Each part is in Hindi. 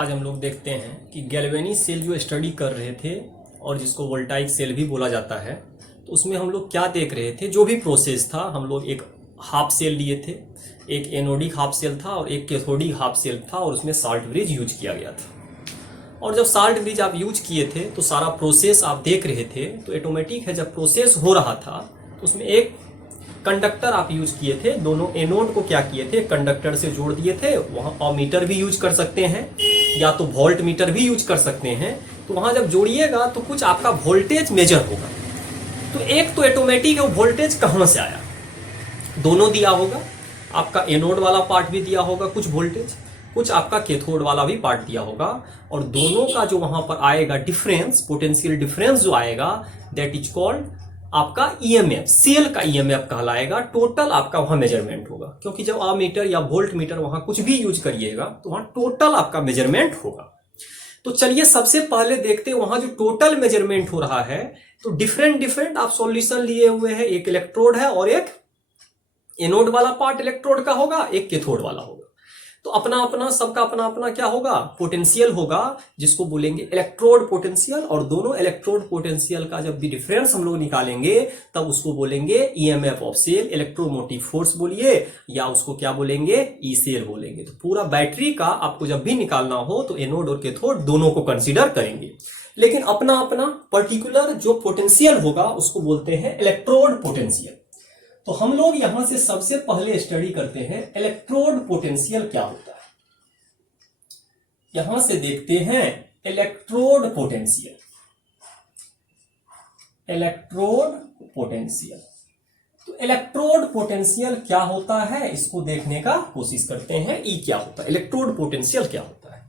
आज हम लोग देखते हैं कि गैल्वेनी सेल जो स्टडी कर रहे थे और जिसको वोल्टाइक सेल भी बोला जाता है, तो उसमें हम लोग क्या देख रहे थे। जो भी प्रोसेस था, हम लोग एक हाफ सेल लिए थे, एक एनोडिक हाफ सेल था और एक कैथोडिक हाफ सेल था, और उसमें साल्ट ब्रिज यूज किया गया था। और जब साल्ट ब्रिज आप यूज किए थे तो सारा प्रोसेस आप देख रहे थे, तो ऑटोमेटिक है जब प्रोसेस हो रहा था तो उसमें एक कंडक्टर आप यूज किए थे। दोनों एनोड को क्या किए थे, कंडक्टर से जोड़ दिए थे। वहां अमीटर भी यूज कर सकते हैं या तो वोल्ट मीटर भी यूज कर सकते हैं। तो वहां जब जोड़िएगा तो कुछ आपका वोल्टेज मेजर होगा। तो एक तो ऑटोमेटिक है वो वोल्टेज कहां से आया, दोनों दिया होगा। आपका एनोड वाला पार्ट भी दिया होगा कुछ वोल्टेज, कुछ आपका कैथोड वाला भी पार्ट दिया होगा, और दोनों का जो वहां पर आएगा डिफरेंस, पोटेंशियल डिफरेंस जो आएगा, दैट इज कॉल्ड आपका ईएमएफ, सेल का ईएमएफ कहलाएगा। टोटल आपका वहां मेजरमेंट होगा, क्योंकि जब अमीटर या वोल्ट मीटर वहां कुछ भी यूज करिएगा तो वहां टोटल आपका मेजरमेंट होगा। तो चलिए सबसे पहले देखते हैं वहां जो टोटल मेजरमेंट हो रहा है। तो डिफरेंट आप सॉल्यूशन लिए हुए हैं, एक इलेक्ट्रोड है और एक एनोड वाला पार्ट इलेक्ट्रोड का होगा, एक कैथोड वाला होगा। तो अपना अपना सबका अपना अपना क्या होगा, पोटेंशियल होगा, जिसको बोलेंगे इलेक्ट्रोड पोटेंशियल। और दोनों इलेक्ट्रोड पोटेंशियल का जब भी डिफरेंस हम लोग निकालेंगे तब उसको बोलेंगे EMF of cell, electromotive force बोलिए, या उसको क्या बोलेंगे, ई सेल बोलेंगे। तो पूरा बैटरी का आपको जब भी निकालना हो तो एनोड और कैथोड दोनों को कंसीडर करेंगे, लेकिन अपना अपना पर्टिकुलर जो पोटेंशियल होगा उसको बोलते हैं इलेक्ट्रोड पोटेंशियल। तो हम लोग यहां से सबसे पहले स्टडी करते हैं इलेक्ट्रोड पोटेंशियल क्या होता है। यहां से देखते हैं इलेक्ट्रोड पोटेंशियल। इलेक्ट्रोड पोटेंशियल, तो इलेक्ट्रोड पोटेंशियल क्या होता है इसको देखने का कोशिश करते हैं। ई क्या होता है, इलेक्ट्रोड पोटेंशियल क्या होता है।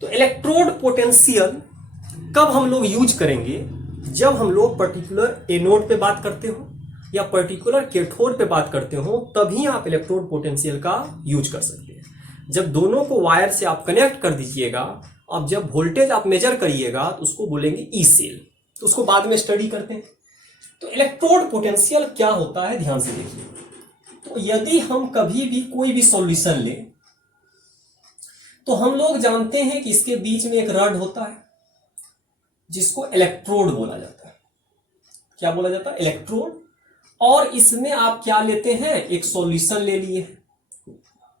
तो इलेक्ट्रोड पोटेंशियल कब हम लोग यूज करेंगे, जब हम लोग पर्टिकुलर एनोड पे बात करते हो या पर्टिकुलर कैथोड पे बात करते हो, तभी आप इलेक्ट्रोड पोटेंशियल का यूज कर सकते हैं। जब दोनों को वायर से आप कनेक्ट कर दीजिएगा, अब जब वोल्टेज आप मेजर करिएगा तो उसको बोलेंगे ई सेल। तो उसको बाद में स्टडी करते हैं। तो इलेक्ट्रोड पोटेंशियल क्या होता है ध्यान से देखिए। तो यदि हम कभी भी कोई भी सॉल्यूशन ले तो हम लोग जानते हैं कि इसके बीच में एक रड होता है जिसको इलेक्ट्रोड बोला जाता है। क्या बोला जाता है, इलेक्ट्रोड। और इसमें आप क्या लेते हैं, एक सॉल्यूशन ले लिए,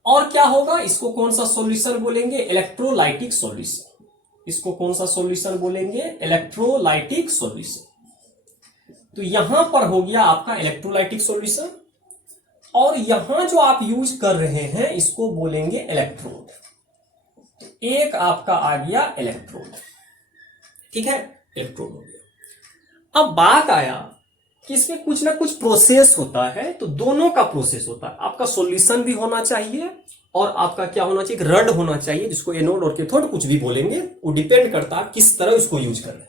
और क्या होगा, इसको कौन सा सॉल्यूशन बोलेंगे, इलेक्ट्रोलाइटिक सॉल्यूशन। इसको कौन सा सॉल्यूशन बोलेंगे, इलेक्ट्रोलाइटिक सॉल्यूशन। तो यहां पर हो गया आपका इलेक्ट्रोलाइटिक सॉल्यूशन, और यहां जो आप यूज कर रहे हैं इसको बोलेंगे इलेक्ट्रोड। तो एक आपका आ गया इलेक्ट्रोड, ठीक है, इलेक्ट्रोड हो गया। अब बात आया कि इसमें कुछ ना कुछ प्रोसेस होता है, तो दोनों का प्रोसेस होता है। आपका सॉल्यूशन भी होना चाहिए और आपका क्या होना चाहिए, रड होना चाहिए, जिसको एनोड और कैथोड कुछ भी बोलेंगे, वो डिपेंड करता है किस तरह उसको यूज कर रहे हैं।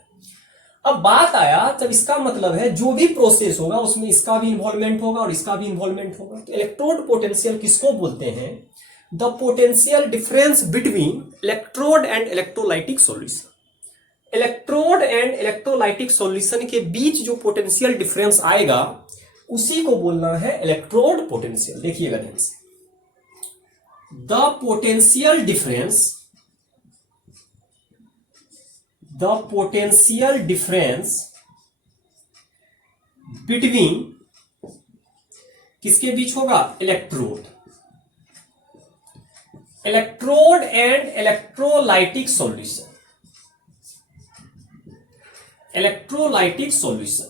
अब बात आया, जब इसका मतलब है जो भी प्रोसेस होगा उसमें इसका भी इन्वॉल्वमेंट होगा और इसका भी इन्वॉल्वमेंट होगा। तो इलेक्ट्रोड पोटेंशियल किसको बोलते हैं, the potential difference between electrode and electrolytic solution. Electrode and electrolytic solution के बीच जो पोटेंशियल डिफरेंस आएगा उसी को बोलना है इलेक्ट्रोड पोटेंशियल। देखिएगा ध्यान से, द पोटेंशियल डिफरेंस बिटवीन किसके बीच होगा, electrode and electrolytic solution. Electrolytic solution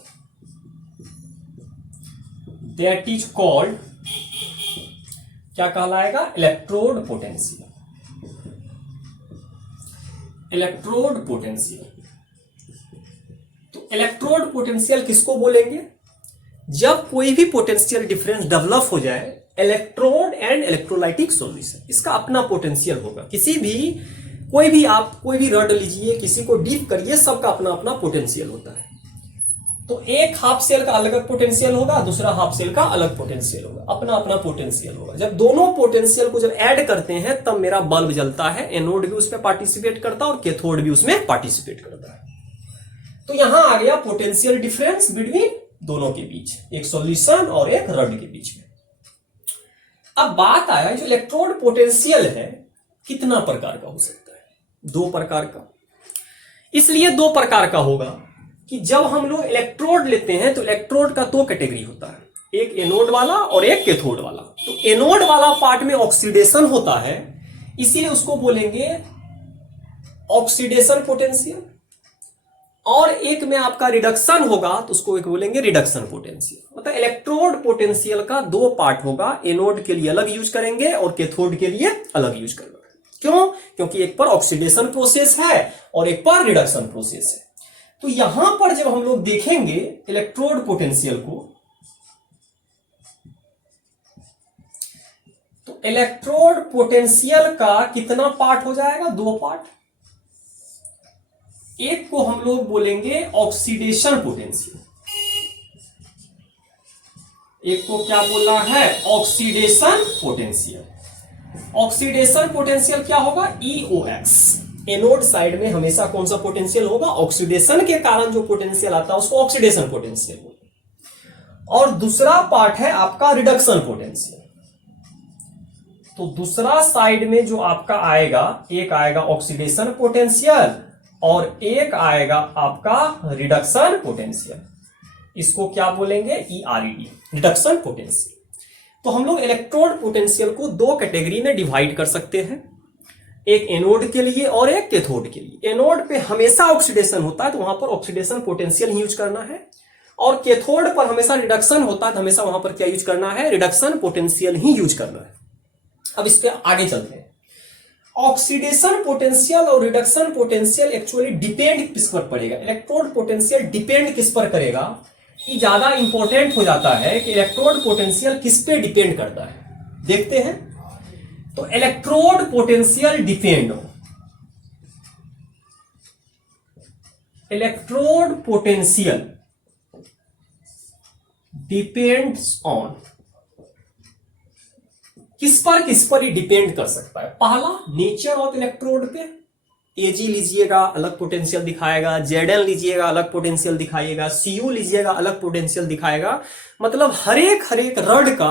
that is called, क्या कहलाएगा, इलेक्ट्रोड पोटेंशियल। इलेक्ट्रोड पोटेंशियल, तो इलेक्ट्रोड पोटेंशियल किसको बोलेंगे, जब कोई भी पोटेंशियल डिफरेंस डेवलप हो जाए, इलेक्ट्रोड एंड इलेक्ट्रोलाइटिक सॉल्यूशन, इसका अपना पोटेंशियल होगा। किसी भी कोई भी रड लीजिए, किसी को डीप करिए, सबका अपना अपना पोटेंशियल होता है। तो एक हाफ सेल का अलग पोटेंशियल होगा, दूसरा हाफ सेल का अलग पोटेंशियल होगा, अपना अपना पोटेंशियल होगा। जब दोनों पोटेंशियल को जब ऐड करते हैं तब मेरा बल्ब जलता है, एनोड भी उसमें पार्टिसिपेट करता है और कैथोड भी उसमें पार्टिसिपेट करता है। तो यहां आ गया पोटेंशियल डिफरेंस बिटवीन दोनों के बीच, एक सॉल्यूशन और एक रड के बीच में। अब बात आया जो इलेक्ट्रोड पोटेंशियल है कितना प्रकार का हो सकता है? 2 प्रकार का। इसलिए 2 प्रकार का होगा कि जब हम लोग इलेक्ट्रोड लेते हैं तो इलेक्ट्रोड का 2 कैटेगरी होता है, एक एनोड वाला और एक कैथोड वाला। तो एनोड वाला पार्ट में ऑक्सीडेशन होता है, इसीलिए उसको बोलेंगे ऑक्सीडेशन पोटेंशियल, और एक में आपका रिडक्शन होगा तो उसको एक बोलेंगे रिडक्शन पोटेंशियल। मतलब इलेक्ट्रोड पोटेंशियल का 2 पार्ट होगा, एनोड के लिए अलग यूज करेंगे और कैथोड के लिए अलग यूज करेंगे। क्यों? क्योंकि एक पर ऑक्सीडेशन प्रोसेस है और एक पर रिडक्शन प्रोसेस है। तो यहां पर जब हम लोग देखेंगे इलेक्ट्रोड पोटेंशियल को, तो इलेक्ट्रोड पोटेंशियल का कितना पार्ट हो जाएगा? 2 पार्ट। एक को हम लोग बोलेंगे ऑक्सीडेशन पोटेंशियल, एक को क्या बोलना है? Oxidation potential. ऑक्सीडेशन पोटेंशियल क्या होगा? EOX। एनोड साइड में हमेशा कौन सा पोटेंशियल होगा? ऑक्सीडेशन के कारण जो पोटेंशियल आता है उसको ऑक्सीडेशन पोटेंशियल बोलते। और दूसरा पार्ट है आपका रिडक्शन पोटेंशियल। तो दूसरा साइड में जो आपका आएगा, एक आएगा ऑक्सीडेशन पोटेंशियल और एक आएगा आपका रिडक्शन पोटेंशियल। इसको क्या बोलेंगे? ERED, reduction potential. तो हम लोग इलेक्ट्रोड पोटेंशियल को 2 कैटेगरी में डिवाइड कर सकते हैं, एक एनोड के लिए और एक कैथोड के लिए। एनोड पे हमेशा ऑक्सीडेशन होता है तो वहां पर ऑक्सीडेशन पोटेंशियल ही यूज करना है, और कैथोड पर हमेशा रिडक्शन होता है तो हमेशा वहां पर क्या यूज करना है? रिडक्शन पोटेंशियल ही यूज करना है। अब इस पे आगे चलते हैं। ऑक्सीडेशन पोटेंशियल और रिडक्शन पोटेंशियल एक्चुअली डिपेंड किस पर पड़ेगा? इलेक्ट्रोड पोटेंशियल डिपेंड किस पर करेगा? ये ज्यादा इंपॉर्टेंट हो जाता है कि इलेक्ट्रोड पोटेंशियल किस पे डिपेंड करता है। देखते हैं। तो इलेक्ट्रोड पोटेंशियल डिपेंड हो, इलेक्ट्रोड पोटेंशियल डिपेंड्स ऑन, किस पर ही डिपेंड कर सकता है? पहला, नेचर ऑफ इलेक्ट्रोड पे। Ag लीजिएगा अलग पोटेंशियल दिखाएगा, Zn लीजिएगा अलग पोटेंशियल दिखाएगा, Cu लीजिएगा अलग पोटेंशियल दिखाएगा। मतलब हर एक रड का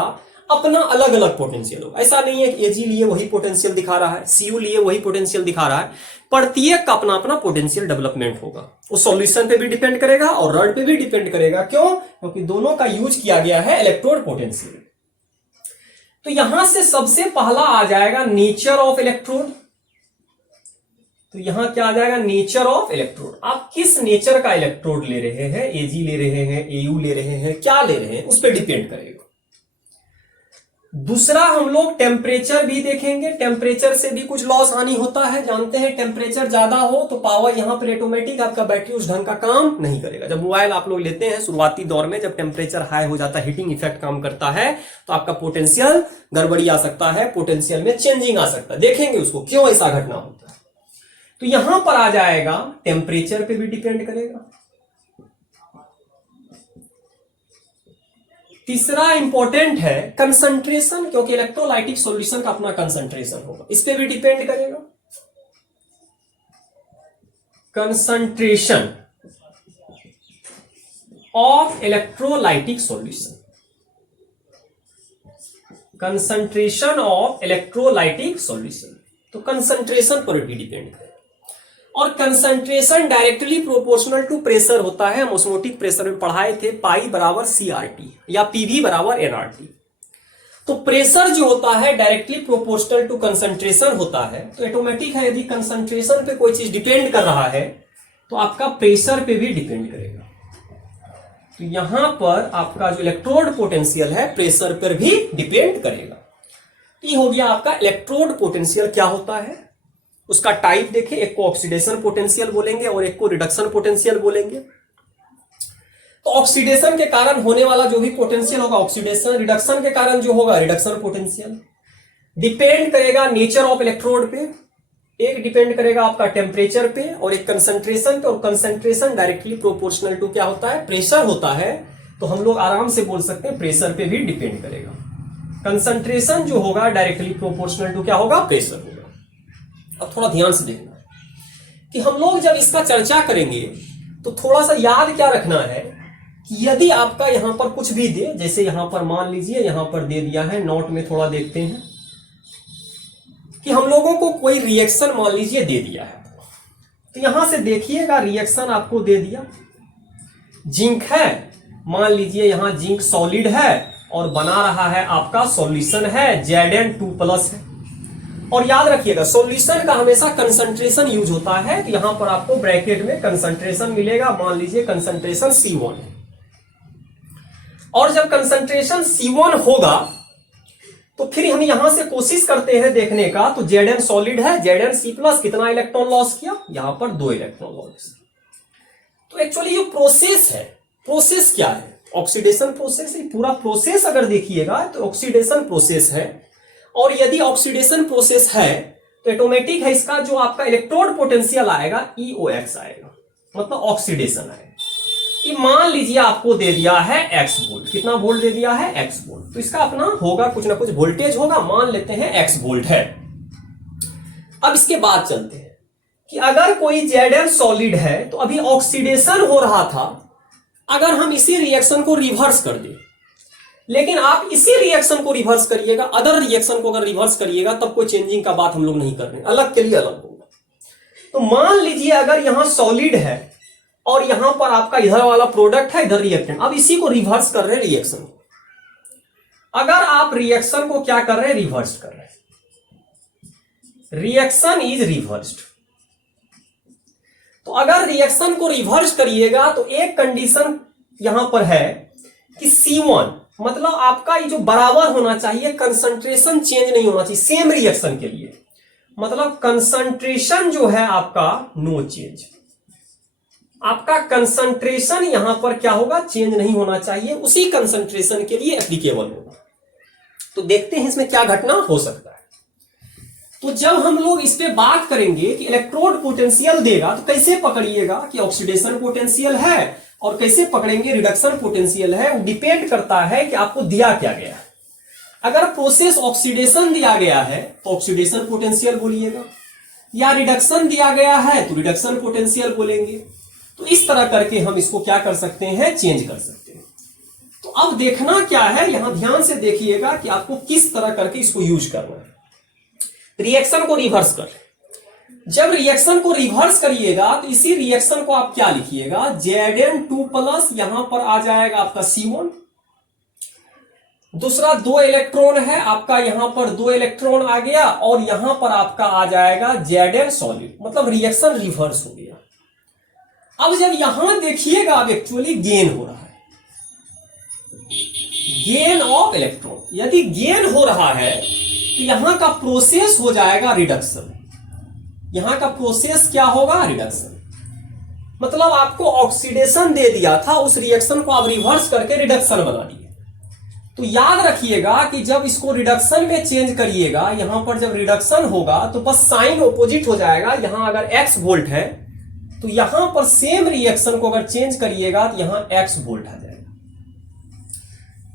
अपना अलग अलग पोटेंशियल होगा। ऐसा नहीं है कि Ag लिए वही पोटेंशियल दिखा रहा है, Cu लिए वही पोटेंशियल दिखा रहा है। प्रत्येक का अपना अपना पोटेंशियल डेवलपमेंट होगा। वो सॉल्यूशन पे भी डिपेंड करेगा और रड पे भी डिपेंड करेगा। क्यों? क्योंकि दोनों का यूज किया गया है इलेक्ट्रोड पोटेंशियल। तो यहां से सबसे पहला आ जाएगा नेचर ऑफ इलेक्ट्रोड। तो यहां क्या आ जाएगा? Nature of electrode. आप किस नेचर का इलेक्ट्रोड ले रहे हैं? Ag ले रहे हैं, Au ले रहे हैं, क्या ले रहे हैं, उस पर डिपेंड करेगा। दूसरा हम लोग टेम्परेचर भी देखेंगे। टेम्परेचर से भी कुछ लॉस हानि होता है, जानते हैं। टेम्परेचर ज्यादा हो तो पावर यहां पर ऑटोमेटिक आपका बैटरी उस ढंग का काम नहीं करेगा। जब मोबाइल आप लोग लेते हैं शुरुआती दौर में, जब टेम्परेचर हाई हो जाता है, हीटिंग इफेक्ट काम करता है, तो आपका पोटेंशियल गड़बड़ी आ सकता है, पोटेंशियल में चेंजिंग आ सकता है। देखेंगे उसको क्यों ऐसा घटना होता है। तो यहां पर आ जाएगा टेम्परेचर पे भी डिपेंड करेगा। तीसरा इंपॉर्टेंट है कंसंट्रेशन, क्योंकि इलेक्ट्रोलाइटिक सॉल्यूशन का अपना कंसंट्रेशन होगा, इस पे भी डिपेंड करेगा। Concentration of electrolytic solution, concentration of electrolytic solution, तो कंसंट्रेशन पर भी डिपेंड करेगा। और concentration directly proportional to pressure होता है। हम ऑस्मोटिक प्रेशर में पढ़ाए थे, पाई बराबर CRT या PV बराबर NRT। तो प्रेशर जो होता है डायरेक्टली प्रोपोर्शनल टू कंसंट्रेशन होता है। तो ऑटोमेटिक है, यदि कंसंट्रेशन पे कोई चीज डिपेंड कर रहा है तो आपका प्रेशर पे भी डिपेंड करेगा। तो यहां पर आपका जो इलेक्ट्रोड पोटेंशियल है प्रेशर पर भी डिपेंड करेगा। ये हो गया आपका इलेक्ट्रोड पोटेंशियल क्या होता है, उसका टाइप देखें। एक को ऑक्सीडेशन पोटेंशियल बोलेंगे और एक को रिडक्शन पोटेंशियल बोलेंगे। तो ऑक्सीडेशन के कारण होने वाला जो भी पोटेंशियल होगा ऑक्सीडेशन, रिडक्शन के कारण जो होगा रिडक्शन पोटेंशियल। डिपेंड करेगा नेचर ऑफ इलेक्ट्रोड पे, एक डिपेंड करेगा आपका टेम्परेचर पे और एक कंसंट्रेशन पे। और कंसंट्रेशन डायरेक्टली प्रोपोर्शनल टू क्या होता है? प्रेशर होता है। तो हम लोग आराम से बोल सकते हैं प्रेशर पे भी डिपेंड करेगा। कंसंट्रेशन जो होगा डायरेक्टली प्रोपोर्शनल टू क्या होगा? प्रेशर होगा। अब थोड़ा ध्यान से देखना कि हम लोग जब इसका चर्चा करेंगे तो थोड़ा सा याद क्या रखना है कि यदि आपका यहां पर कुछ भी दे, जैसे यहां पर मान लीजिए यहां पर दे दिया है, नोट में थोड़ा देखते हैं कि हम लोगों को कोई रिएक्शन मान लीजिए दे दिया है, तो यहां से देखिएगा रिएक्शन आपको दे दिया, जिंक है, मान लीजिए यहां जिंक सॉलिड है और बना रहा है आपका सॉल्यूशन है Zn2+ है। और याद रखिएगा सॉल्यूशन का हमेशा कंसंट्रेशन यूज होता है, तो यहां पर आपको ब्रैकेट में कंसंट्रेशन मिलेगा, मान लीजिए कंसंट्रेशन C1 है। और जब कंसंट्रेशन C1 होगा तो फिर हम यहां से कोशिश करते हैं देखने का, तो Zn सॉलिड है, Zn C+ कितना इलेक्ट्रॉन लॉस किया, यहां पर 2 इलेक्ट्रॉन लॉस। तो एक्चुअली ये प्रोसेस है, प्रोसेस क्या है, ऑक्सीडेशन प्रोसेस है। पूरा प्रोसेस अगर देखिएगा तो ऑक्सीडेशन प्रोसेस है, और यदि ऑक्सीडेशन प्रोसेस है तो ऑटोमेटिक है इसका जो आपका इलेक्ट्रोड पोटेंशियल आएगा EOX आएगा, मतलब ऑक्सीडेशन आएगा। ये मान लीजिए आपको दे दिया है x वोल्ट, कितना वोल्ट दे दिया है, x वोल्ट, तो इसका अपना होगा कुछ ना कुछ वोल्टेज होगा, मान लेते हैं x वोल्ट है। अब इसके बाद चलते हैं कि अगर कोई Zn सॉलिड है तो अभी ऑक्सीडेशन हो रहा था, अगर हम इसी रिएक्शन को रिवर्स कर दें, लेकिन आप इसी रिएक्शन को रिवर्स करिएगा, अदर रिएक्शन को अगर रिवर्स करिएगा तब कोई चेंजिंग का बात हम लोग नहीं कर रहे, अलग के लिए अलग होगा। तो मान लीजिए अगर यहां सॉलिड है और यहां पर आपका इधर वाला प्रोडक्ट है, इधर रिएक्टेंट, अब इसी को रिवर्स कर रहे हैं रिएक्शन को। अगर आप रिएक्शन को क्या कर रहे हैं, रिवर्स कर रहे हैं, रिएक्शन इज रिवर्स्ड। तो अगर रिएक्शन को रिवर्स करिएगा तो एक कंडीशन यहां पर है कि C1 मतलब आपका ये जो बराबर होना चाहिए, कंसंट्रेशन चेंज नहीं होना चाहिए सेम रिएक्शन के लिए, मतलब कंसंट्रेशन जो है आपका नो चेंज, आपका कंसंट्रेशन यहां पर क्या होगा, चेंज नहीं होना चाहिए, उसी कंसंट्रेशन के लिए एप्लीकेबल होगा। तो देखते हैं इसमें क्या घटना हो सकता है। तो जब हम लोग इस पे बात करेंगे कि इलेक्ट्रोड पोटेंशियल देगा, तो कैसे पकड़िएगा कि ऑक्सीडेशन पोटेंशियल है और कैसे पकड़ेंगे रिडक्शन पोटेंशियल है, वो डिपेंड करता है कि आपको दिया क्या गया है। अगर प्रोसेस ऑक्सीडेशन दिया गया है तो ऑक्सीडेशन पोटेंशियल बोलिएगा, या रिडक्शन दिया गया है तो रिडक्शन पोटेंशियल बोलेंगे। तो इस तरह करके हम इसको क्या कर सकते हैं, चेंज कर सकते हैं। तो अब देखना क्या है, यहां ध्यान से देखिएगा कि आपको किस तरह करके इसको यूज करना है। रिएक्शन को रिवर्स कर, जब रिएक्शन को रिवर्स करिएगा तो इसी रिएक्शन को आप क्या लिखिएगा, Zn2+, यहां पर आ जाएगा आपका C1, दूसरा 2 इलेक्ट्रॉन है आपका, यहां पर 2 इलेक्ट्रॉन आ गया, और यहां पर आपका आ जाएगा Zn सॉलिड, मतलब रिएक्शन रिवर्स हो गया। अब जब यहां देखिएगा अब एक्चुअली गेन हो रहा है, गेन ऑफ इलेक्ट्रॉन, यदि गेन हो रहा है तो यहां का प्रोसेस हो जाएगा रिडक्शन, यहां का प्रोसेस क्या होगा, रिडक्शन, मतलब आपको ऑक्सीडेशन दे दिया था, उस रिएक्शन को आप रिवर्स करके रिडक्शन बना दिए। तो याद रखिएगा कि जब इसको रिडक्शन में चेंज करिएगा, यहां पर जब रिडक्शन होगा तो बस साइन ऑपोजिट हो जाएगा। यहां अगर x वोल्ट है तो यहां पर सेम रिएक्शन को अगर चेंज करिएगा तो यहां x वोल्ट आ जाएगा।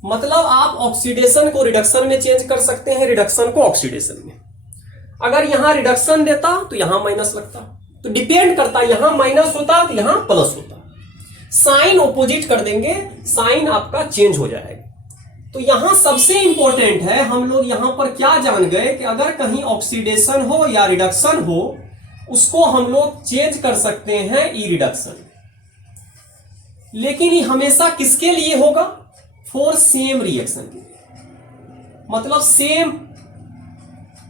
मतलब आप ऑक्सीडेशन को रिडक्शन में चेंज कर सकते हैं, रिडक्शन को ऑक्सीडेशन में। अगर यहां रिडक्शन देता तो यहां माइनस लगता, तो डिपेंड करता, यहां माइनस होता तो यहां प्लस होता, साइन ऑपोजिट कर देंगे, साइन आपका चेंज हो जाएगा। तो यहां सबसे इंपॉर्टेंट है, हम लोग यहां पर क्या जान गए कि अगर कहीं ऑक्सीडेशन हो या रिडक्शन हो, उसको हम लोग चेंज कर सकते हैं ई रिडक्शन। लेकिन ये हमेशा किसके लिए होगा, फॉर सेम रिएक्शन के लिए, मतलब सेम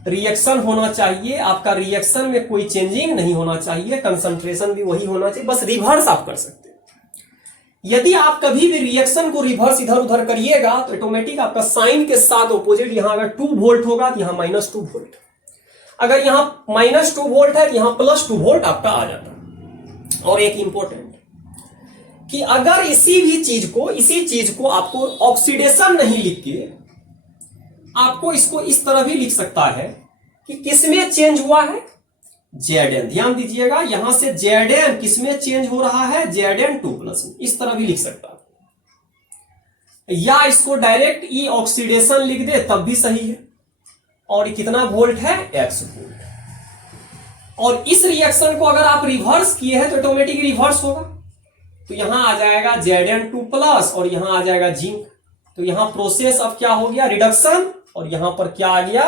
रिएक्शन होना चाहिए आपका, रिएक्शन में कोई चेंजिंग नहीं होना चाहिए, कंसंट्रेशन भी वही होना चाहिए, बस रिवर्स आप कर सकते हैं। यदि आप कभी भी रिएक्शन को रिवर्स इधर उधर करिएगा तो ऑटोमेटिक आपका साइन के साथ ऑपोजिट, यहां अगर 2 वोल्ट होगा तो यहां -2 वोल्ट, अगर यहां -2 वोल्ट है तो यहां +2 वोल्ट आपका आ जाता। और एक इंपॉर्टेंट कि अगर इसी चीज को आपको ऑक्सीडेशन नहीं लिख के, आपको इसको इस तरह भी लिख सकता है कि किसमें चेंज हुआ है, Zn, ध्यान दीजिएगा यहां से Zn किसमें चेंज हो रहा है, Zn2+, इस तरह भी लिख सकता है, या इसको डायरेक्ट ई ऑक्सीडेशन लिख दे तब भी सही है। और कितना वोल्ट है, x वोल्ट। और इस रिएक्शन को अगर आप रिवर्स किए हैं तो ऑटोमेटिक रिवर्स होगा, तो यहां आ जाएगा Zn2+ और यहां आ जाएगा जिंक। तो यहां प्रोसेस अब क्या हो गया, रिडक्शन, और यहां पर क्या आ गया,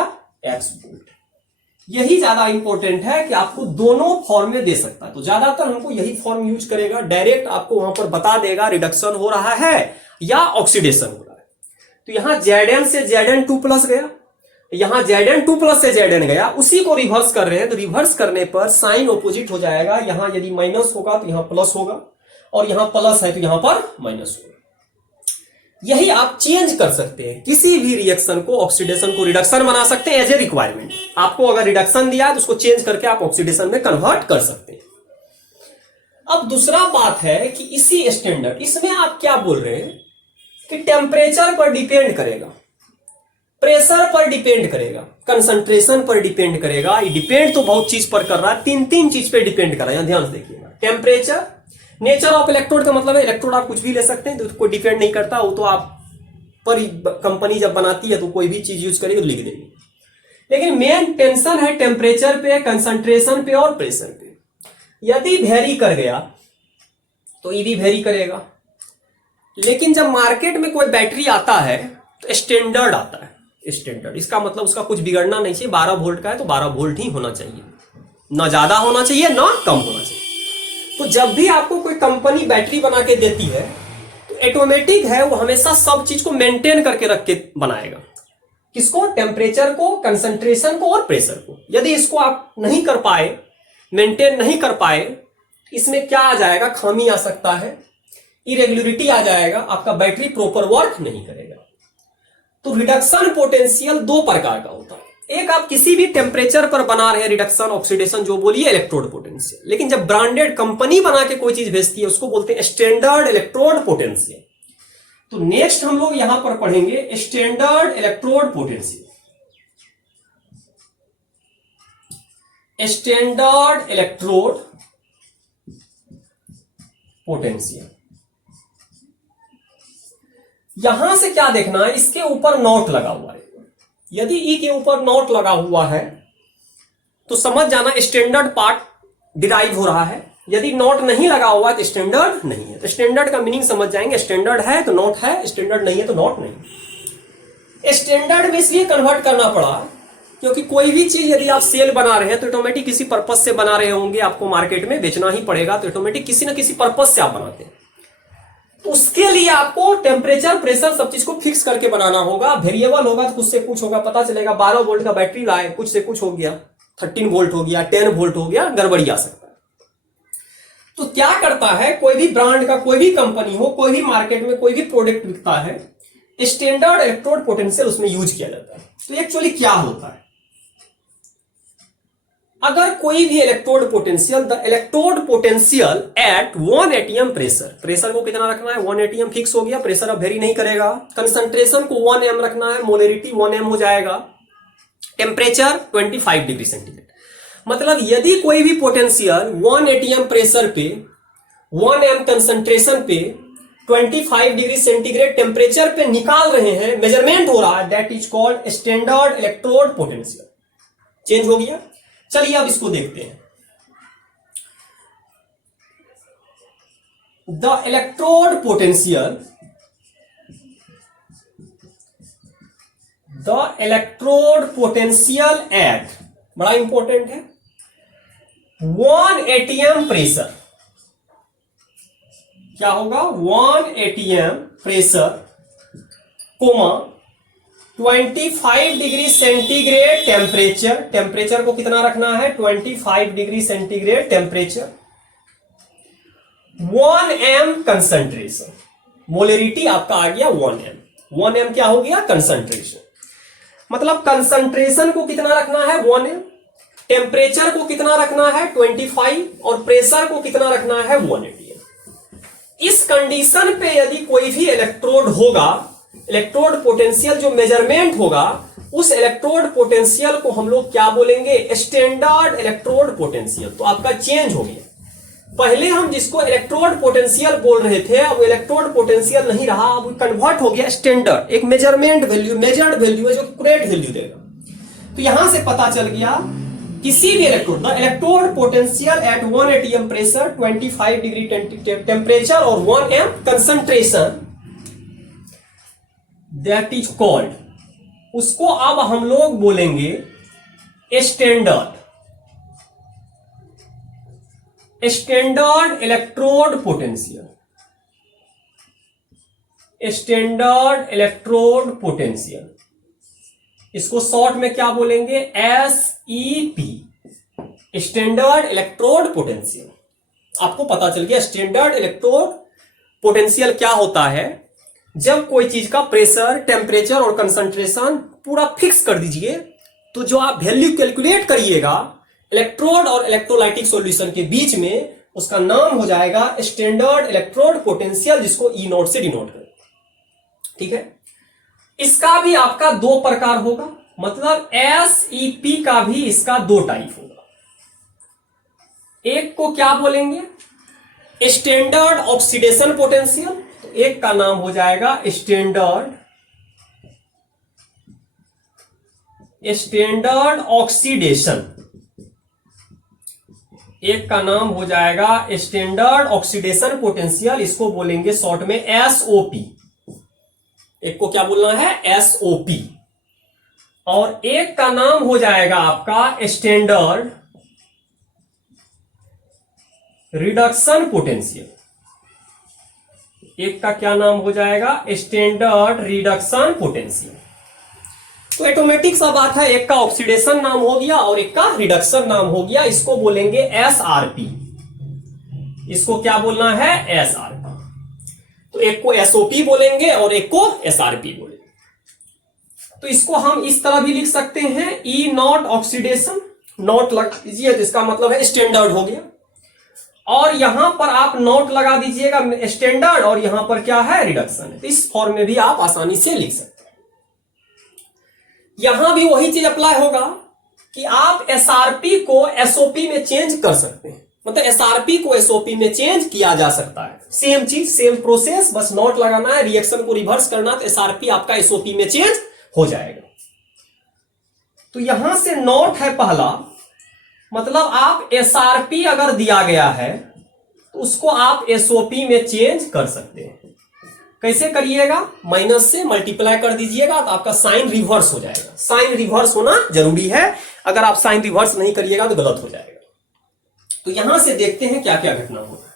x वोल्ट। यही ज्यादा इंपॉर्टेंट है कि आपको दोनों फॉर्म में दे सकता है। तो ज्यादातर हमको यही फॉर्म यूज करेगा, डायरेक्ट आपको वहां पर बता देगा रिडक्शन हो रहा है या ऑक्सीडेशन हो रहा है। तो यहां Zn से Zn2 प्लस गया, यहां Zn2 प्लस से Zn गया, उसी को रिवर्स कर रहे हैं। तो रिवर्स करने पर साइन ऑपोजिट हो जाएगा, यहां यदि माइनस होगा तो यहां प्लस होगा, और यहां प्लस है तो यहां पर माइनस होगा। यही आप चेंज कर सकते हैं, किसी भी रिएक्शन को, ऑक्सीडेशन को रिडक्शन बना सकते हैं एज ए रिक्वायरमेंट। आपको अगर रिडक्शन दिया है तो उसको चेंज करके आप ऑक्सीडेशन में कन्वर्ट कर सकते हैं। अब दूसरा बात है कि इसी स्टैंडर्ड, इसमें आप क्या बोल रहे हैं कि टेम्परेचर पर डिपेंड करेगा, प्रेशर पर डिपेंड करेगा, कंसंट्रेशन पर डिपेंड करेगा। ये डिपेंड तो बहुत चीज पर कर रहा है, तीन तीन चीज पे डिपेंड कर रहा है, यहां ध्यान से देखिएगा। टेम्परेचर, नेचर ऑफ इलेक्ट्रोड का मतलब है इलेक्ट्रोड आप कुछ भी ले सकते हैं, तो कोई डिपेंड नहीं करता, वो तो आप पर कंपनी जब बनाती है तो कोई भी चीज यूज करेगी तो लिख देगी। लेकिन मेन टेंशन है टेम्परेचर पे, कंसंट्रेशन पे और प्रेशर पे। यदि वेरी कर गया तो ये भी वेरी करेगा। लेकिन जब मार्केट में कोई बैटरी आता है तो स्टैंडर्ड आता है। स्टैंडर्ड इसका मतलब उसका कुछ बिगड़ना नहीं चाहिए, 12 वोल्ट का है तो 12 वोल्ट ही होना चाहिए, ना ज्यादा होना चाहिए ना कम होना चाहिए। तो जब भी आपको कोई कंपनी बैटरी बना के देती है तो ऑटोमेटिक है वो हमेशा सब चीज को मेंटेन करके रख के बनाएगा। किसको? टेम्परेचर को, कंसंट्रेशन को और प्रेशर को। यदि इसको आप नहीं कर पाए, मेंटेन नहीं कर पाए, इसमें क्या आ जाएगा? खामी आ सकता है, इरेगुलरिटी आ जाएगा, आपका बैटरी प्रॉपर वर्क नहीं करेगा। तो रिडक्शन पोटेंशियल दो प्रकार का होता है। एक आप किसी भी टेम्परेचर पर बना रहे हैं रिडक्शन, ऑक्सीडेशन जो बोलिए, इलेक्ट्रोड पोटेंशियल। लेकिन जब ब्रांडेड कंपनी बना के कोई चीज भेजती है उसको बोलते हैं स्टैंडर्ड इलेक्ट्रोड पोटेंशियल। तो नेक्स्ट हम लोग यहां पर पढ़ेंगे standard electrode potential. Standard electrode potential यहां से क्या देखना है, इसके ऊपर नॉट लगा हुआ है। यदि ई के ऊपर नॉट लगा हुआ है तो समझ जाना स्टैंडर्ड पार्ट डिराइव हो रहा है। यदि नॉट नहीं लगा हुआ है तो स्टैंडर्ड नहीं है। तो स्टैंडर्ड का मीनिंग समझ जाएंगे, स्टैंडर्ड है तो नॉट है, स्टैंडर्ड नहीं है तो नॉट नहीं। स्टैंडर्ड में इसलिए कन्वर्ट करना पड़ा क्योंकि कोई भी चीज यदि आप सेल बना रहे हैं तो ऑटोमेटिक किसी पर्पज से बना रहे होंगे, आपको मार्केट में बेचना ही पड़ेगा, तो ऑटोमेटिक किसी ना किसी पर्पज से आप बनाते हैं। तो उसके लिए आपको टेम्परेचर, प्रेशर सब चीज को फिक्स करके बनाना होगा। वेरिएबल होगा तो कुछ से कुछ होगा, पता चलेगा 12 वोल्ट का बैटरी लाए, कुछ से कुछ हो गया, 13 वोल्ट हो गया, 10 वोल्ट हो गया, गड़बड़ी आ सकता है। तो क्या करता है, कोई भी ब्रांड का, कोई भी कंपनी हो, कोई भी मार्केट में कोई भी प्रोडक्ट बिकता है, स्टैंडर्ड इलेक्ट्रोड पोटेंशियल उसमें यूज किया जाता है। तो एक्चुअली क्या होता है, अगर कोई भी electrode potential, the electrode potential eight 1 atm pressure, pressure को कितना रखना है? 1 atm फिक्स हो गया, प्रेशर अब वेरी नहीं करेगा। कंसंट्रेशन को 1 m रखना है, मोलरिटी 1 m हो जाएगा। Temperature 25 degree centigrade. मतलब यदि कोई भी पोटेंशियल 1 atm प्रेशर पे, 1 m कंसंट्रेशन पे, 25 डिग्री सेंटीग्रेड टेम्परेचर पे निकाल रहे हैं, मेजरमेंट हो रहा है, that is called standard electrode potential. Change हो गया। चलिए अब इसको देखते हैं। The electrode potential, the electrode potential at, बड़ा इंपॉर्टेंट है, 1 atm प्रेशर, क्या होगा? 1 atm pressure, comma 25 degree centigrade temperature, temperature को कितना रखना है? 25 degree centigrade temperature, 1 m concentration, molarity आपका आ गया 1 m। 1 m क्या हो गया? कंसंट्रेशन। मतलब कंसंट्रेशन को कितना रखना है? 1 m, टेम्परेचर को कितना रखना है? 25, और प्रेशर को कितना रखना है? 1 atm। इस कंडीशन पे यदि कोई भी इलेक्ट्रोड होगा, इलेक्ट्रोड पोटेंशियल जो मेजरमेंट होगा, उस इलेक्ट्रोड पोटेंशियल को हम लोग क्या बोलेंगे? Standard electrode potential. तो आपका चेंज हो गया। पहले हम जिसको इलेक्ट्रोड पोटेंशियल बोल रहे थे, अब इलेक्ट्रोड पोटेंशियल नहीं रहा, अब कन्वर्ट हो गया स्टैंडर्ड, एक मेजरमेंट वैल्यू, मेजर्ड वैल्यू है जो एक्यूरेट वैल्यू देगा। तो यहां से पता चल गया किसी भी electrode, the electrode potential eight 1 atm pressure, 25 degree temperature और 1 m concentration, that is called, उसको अब हम लोग बोलेंगे standard electrode potential, standard electrode potential, इसको शॉर्ट में क्या बोलेंगे, SEP, स्टैंडर्ड इलेक्ट्रोड पोटेंशियल। आपको पता चल गया स्टैंडर्ड इलेक्ट्रोड पोटेंशियल क्या होता है। जब कोई चीज का प्रेशर, टेम्परेचर और कंसंट्रेशन पूरा फिक्स कर दीजिए, तो जो आप वैल्यू कैलकुलेट करिएगा इलेक्ट्रोड और इलेक्ट्रोलाइटिक सॉल्यूशन के बीच में, उसका नाम हो जाएगा स्टैंडर्ड इलेक्ट्रोड पोटेंशियल, जिसको E0 से डिनोट करें। ठीक है, इसका भी आपका दो प्रकार होगा, मतलब SEP का भी इसका दो टाइप होगा। एक को क्या बोलेंगे, स्टैंडर्ड ऑक्सीडेशन पोटेंशियल, तो एक का नाम हो जाएगा स्टैंडर्ड ऑक्सीडेशन, एक का नाम हो जाएगा स्टैंडर्ड ऑक्सीडेशन पोटेंशियल, इसको बोलेंगे शॉर्ट में SOP। एक को क्या बोलना है, SOP। और एक का नाम हो जाएगा आपका स्टैंडर्ड रिडक्शन पोटेंशियल, एक का क्या नाम हो जाएगा, स्टैंडर्ड रिडक्शन पोटेंशियल। तो ऑटोमेटिक सा बात है, एक का ऑक्सीडेशन नाम हो गया और एक का रिडक्शन नाम हो गया, इसको बोलेंगे SRP। इसको क्या बोलना है, SRP। तो एक को SOP बोलेंगे और एक को SRP बोलेंगे। तो इसको हम इस तरह भी लिख सकते हैं, E0 ऑक्सीडेशन, नोट लगा दीजिए, जिसका मतलब है स्टैंडर्ड हो गया, और यहां पर आप नोट लगा दीजिएगा स्टैंडर्ड, और यहां पर क्या है, रिडक्शन। तो इस फॉर्म में भी आप आसानी से लिख सकते हैं। यहां भी वही चीज अप्लाई होगा कि आप SRP को SOP में चेंज कर सकते हैं, मतलब SRP को SOP में चेंज किया जा सकता है। सेम चीज, सेम प्रोसेस, बस नोट लगाना है, रिएक्शन को रिवर्स करना, तो SRP आपका SOP में चेंज हो जाएगा। तो यहां से नोट है पहला, मतलब आप SRP अगर दिया गया है तो उसको आप SOP में चेंज कर सकते हैं। कैसे करिएगा, माइनस से मल्टीप्लाई कर दीजिएगा, तो आपका साइन रिवर्स हो जाएगा। साइन रिवर्स होना जरूरी है, अगर आप साइन रिवर्स नहीं करिएगा तो गलत हो जाएगा। तो यहां से देखते हैं क्या क्या घटना होगा।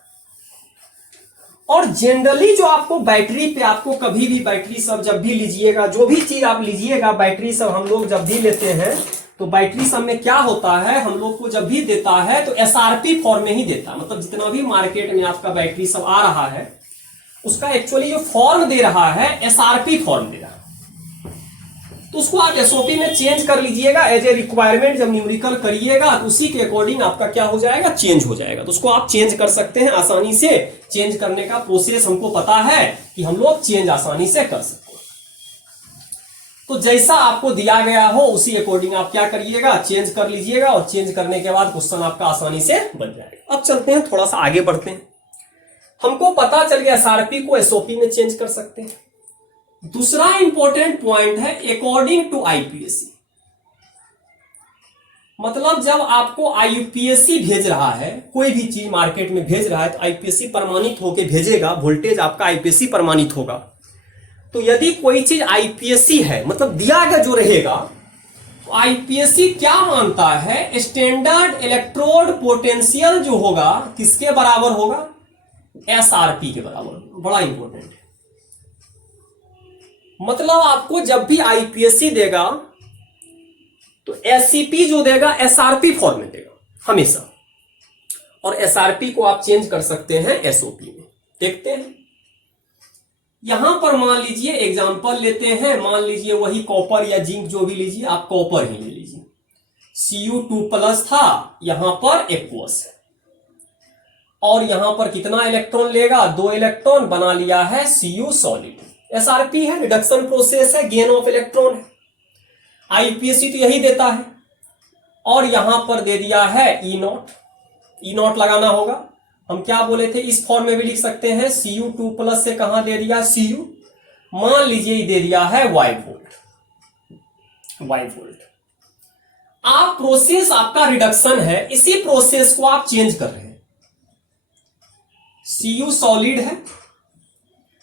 और जनरली जो आपको बैटरी पे, आपको कभी भी बैटरी सब जब भी लीजिएगा, जो भी चीज आप लीजिएगा, बैटरी सब हम लोग जब भी लेते हैं तो बैटरी सब में क्या होता है, हम लोग को जब भी देता है तो SRP फॉर्म में ही देता है। मतलब जितना भी मार्केट में आपका बैटरी सब आ रहा है, उसका एक्चुअली जो फॉर्म दे रहा है SRP फॉर्म दे रहा है। तो उसको आप SOP में चेंज कर लीजिएगा एज ए रिक्वायरमेंट। जब न्यूमेरिकल करिएगा तो उसी के अकॉर्डिंग आपका क्या हो जाएगा, चेंज हो जाएगा। तो उसको आप चेंज कर सकते हैं आसानी से। चेंज करने का प्रोसेस हमको पता है कि हम लोग चेंज आसानी से कर सकते हैं। तो जैसा आपको दिया गया हो उसी अकॉर्डिंग आप क्या करिएगा, चेंज कर लीजिएगा, और चेंज करने के बाद क्वेश्चन आपका आसानी से बन जाएगा। अब चलते हैं, थोड़ा सा आगे बढ़ते हैं। हमको पता चल गया SRP को SOP में चेंज कर सकते हैं। दूसरा इंपॉर्टेंट पॉइंट है अकॉर्डिंग टू IPSC। मतलब जब आपको IPSC भेज रहा है, कोई भी चीज मार्केट में भेज रहा है, तो IPSC प्रमाणित होकर भेजेगा, वोल्टेज आपका IPSC प्रमाणित होगा। तो यदि कोई चीज IPSC है, मतलब दिया गया जो रहेगा, तो IPSC क्या मानता है, स्टैंडर्ड इलेक्ट्रोड पोटेंशियल जो होगा किसके बराबर होगा, SRP के बराबर। बड़ा इंपॉर्टेंट है। मतलब आपको जब भी IPSC देगा तो SCP जो देगा SRP फॉर्म में देगा हमेशा, और SRP को आप चेंज कर सकते हैं SOP में। देखते हैं, यहां पर मान लीजिए एग्जांपल लेते हैं, मान लीजिए वही कॉपर या जिंक जो भी लीजिए, आप कॉपर ही ले लीजिए। Cu2+ था, यहां पर एक्वस है, और यहां पर कितना इलेक्ट्रॉन लेगा, 2 इलेक्ट्रॉन, बना लिया है Cu सॉलिड। SRP है, रिडक्शन प्रोसेस है, गेन ऑफ इलेक्ट्रॉन है। IPSC तो यही देता है, और यहां पर दे दिया है E0 लगाना होगा। हम क्या बोले थे, इस फॉर्म में भी लिख सकते हैं, Cu2+ से कहां दे दिया, Cu, मान लीजिए दे दिया है Y वोल्ट। आप प्रोसेस आपका रिडक्शन है, इसी प्रोसेस को आप चेंज कर रहे हैं। Cu सॉलिड है,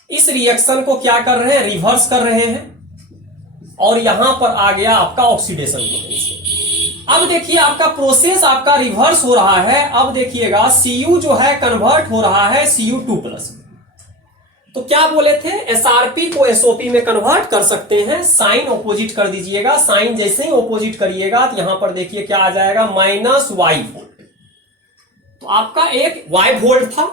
इस रिएक्शन को क्या कर रहे हैं, रिवर्स कर रहे हैं, और यहां पर आ गया आपका ऑक्सीडेशन पोटेंशियल। अब देखिए आपका प्रोसेस आपका रिवर्स हो रहा है। अब देखिएगा Cu जो है कन्वर्ट हो रहा है Cu2+। तो क्या बोले थे, एसआरपी को एसओपी में कन्वर्ट कर सकते हैं। साइन ऑपोजिट कर दीजिएगा, साइन जैसे ही ऑपोजिट करिएगा तो यहां पर देखिए क्या आ जाएगा, -y वोल्ट। तो आपका एक y वोल्ट था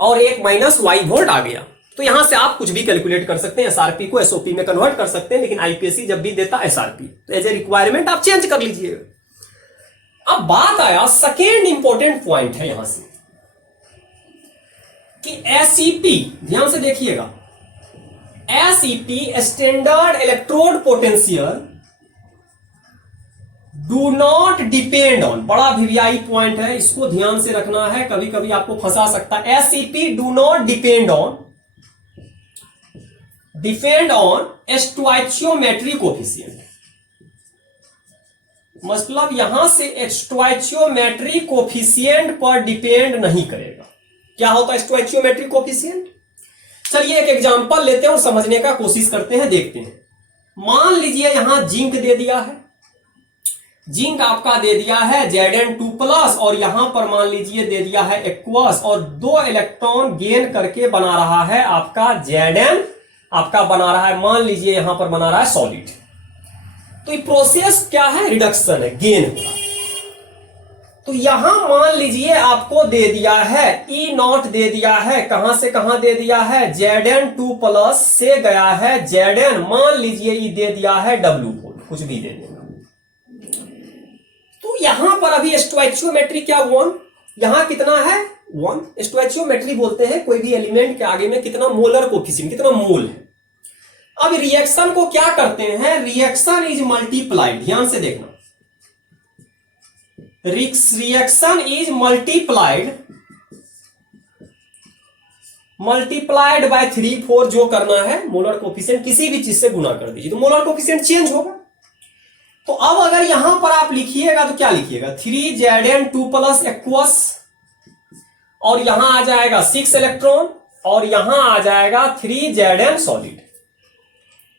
और एक -y वोल्ट आ गया। तो यहां से आप कुछ भी कैलकुलेट कर सकते हैं, एसआरपी को एसओपी में कन्वर्ट कर सकते हैं, लेकिन आईपीएससी जब भी देता एसआरपी, तो एज ए रिक्वायरमेंट आप चेंज कर लीजिएगा। अब बात आया सेकेंड इंपॉर्टेंट पॉइंट है यहां से कि एसईपी, ध्यान से देखिएगा, SEP standard electrode potential do not depend on, बड़ा वीवीआई पॉइंट है, इसको ध्यान से रखना है, कभी कभी आपको फंसा सकता है। SEP do not depend on stoichiometry coefficient. मतलब यहां से स्टोइचियोमेट्री कोफिशिएंट पर डिपेंड नहीं करेगा। क्या होता है स्टोइचियोमेट्री कोफिशिएंट? चलिए एक एग्जांपल लेते हैं और समझने का कोशिश करते हैं, देखते हैं। मान लीजिए यहां जिंक दे दिया है, जिंक आपका दे दिया है Zn2+ और यहां पर मान लीजिए दे दिया है एक्वस और 2 इलेक्ट्रॉन गेन करके बना रहा है आपका Zn, आपका बना रहा है, मान लीजिए यहां पर बना रहा है सॉलिड। तो ये प्रोसेस क्या है, रिडक्शन है, गेन हो रहा है। तो यहां मान लीजिए आपको दे दिया है E0 दे दिया है, कहां से कहां दे दिया है, Zn2+ से गया है Zn, मान लीजिए ये दे दिया है W, कुछ भी दे देगा। तो यहां पर अभी स्टोइचियोमेट्री क्या 1, यहां कितना है 1। स्टोइचियोमेट्री बोलते हैं कोई भी एलिमेंट के आगे में कितना मोलर कोफिशिएंट, कितना मोल है। अब रिएक्शन को क्या करते हैं, रिएक्शन इज मल्टीप्लाइड, ध्यान से देखना, रिएक्शन इज मल्टीप्लाइड बाय 3, 4 जो करना है, मोलर कोफिशिएंट किसी भी चीज से गुना कर दीजिए तो मोलर कोफिशिएंट चेंज होगा। तो अब अगर यहां पर आप लिखिएगा तो क्या लिखिएगा, 3Zn2+ एक्वस और यहां आ जाएगा 6 इलेक्ट्रॉन और यहां आ जाएगा 3Zn सॉलिड।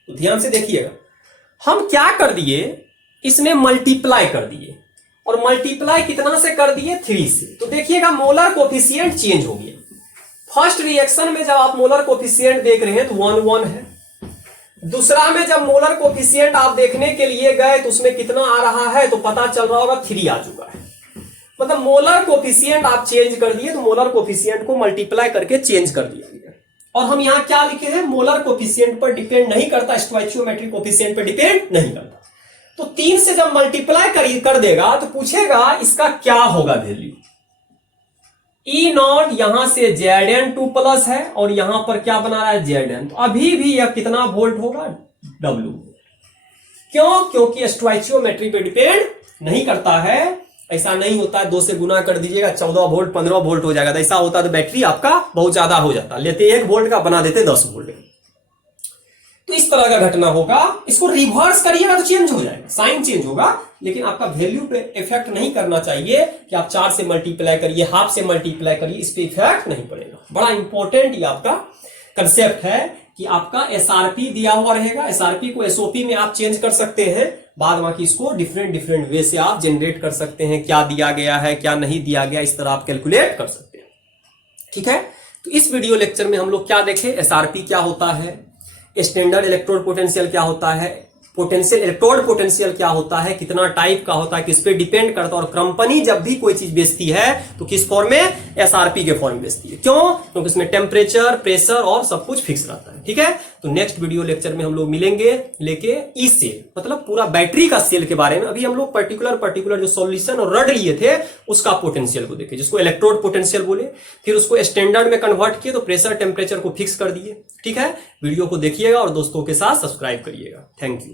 तो ध्यान से देखिएगा, हम क्या कर दिए, इसमें मल्टीप्लाई कर दिए और मल्टीप्लाई कितना से कर दिए, 3 से। तो देखिएगा मोलर कोफिशिएंट चेंज हो गया। फर्स्ट रिएक्शन में जब आप मोलर कोफिशिएंट देख रहे हैं तो 1 1 है। दूसरा में जब मोलर कोफिशिएंट आप देखने के लिए गए तो उसमें कितना आ रहा है, तो पता चल रहा होगा 3 आ चुका है। मतलब मोलर कोफिशिएंट आप चेंज कर दिए, तो मोलर कोफिशिएंट को मल्टीप्लाई करके चेंज कर दिया गया। और हम यहां क्या लिखे हैं, मोलर कोफिशिएंट पर डिपेंड नहीं करता, स्टोइचियोमेट्री कोफिशिएंट पर डिपेंड नहीं करता। तो 3 से जब मल्टीप्लाई कर देगा तो पूछेगा इसका क्या होगा वैल्यू। E0 यहां से Zn2+ है और यहां पर क्या बना रहा है Zn, तो अभी भी यह कितना वोल्ट होगा, W। क्यों, क्योंकि स्टोइचियोमेट्री पे डिपेंड नहीं करता है। ऐसा नहीं होता है 2 से गुना कर दीजिएगा 14 वोल्ट 15 वोल्ट हो जाएगा, तो ऐसा होता तो बैटरी आपका बहुत ज्यादा हो जाता, लेते 1 वोल्ट का बना देते 10 वोल्ट। तो इस तरह का घटना होगा। इसको रिवर्स करिएगा तो चेंज हो जाएगा, साइन चेंज होगा, लेकिन आपका वैल्यू पे इफेक्ट नहीं करना चाहिए कि आप 4 से मल्टीप्लाई करिए, हाफ से मल्टीप्लाई करिए, इस पे इफेक्ट नहीं पड़ेगा। बड़ा इंपॉर्टेंट ये आपका कंसेप्ट है कि आपका एसआरपी दिया हुआ रहेगा, एसआरपी को एसओपी में आप चेंज कर सकते हैं, बाद बाकी इसको डिफरेंट वे से आप जनरेट कर सकते हैं, क्या दिया गया है क्या नहीं दिया गया, इस तरह आप कैलकुलेट कर सकते हैं। ठीक है, तो इस वीडियो लेक्चर में हम लोग क्या देखे, एसआरपी क्या होता है, स्टैंडर्ड इलेक्ट्रोड पोटेंशियल क्या होता है, पोटेंशियल इलेक्ट्रोड पोटेंशियल क्या होता है, कितना टाइप का होता है, किस पे डिपेंड करता है, और कंपनी जब भी कोई चीज बेचती है तो किस फॉर्म में, एसआरपी के फॉर्म में बेचती है। क्यों, क्योंकि इसमें टेम्परेचर, प्रेशर और सब कुछ फिक्स रहता है। ठीक है, तो नेक्स्ट वीडियो लेक्चर में हम लोग मिलेंगे लेके ई सेल, मतलब पूरा बैटरी का सेल के बारे में। अभी हम लोग पर्टिकुलर जो सॉल्यूशन और रड लिए थे उसका पोटेंशियल को देखे, जिसको इलेक्ट्रोड पोटेंशियल बोले, फिर उसको स्टैंडर्ड में कन्वर्ट किए तो प्रेशर टेम्परेचर को फिक्स कर दिए। ठीक है, वीडियो को देखिएगा और दोस्तों के साथ सब्सक्राइब करिएगा। Thank you.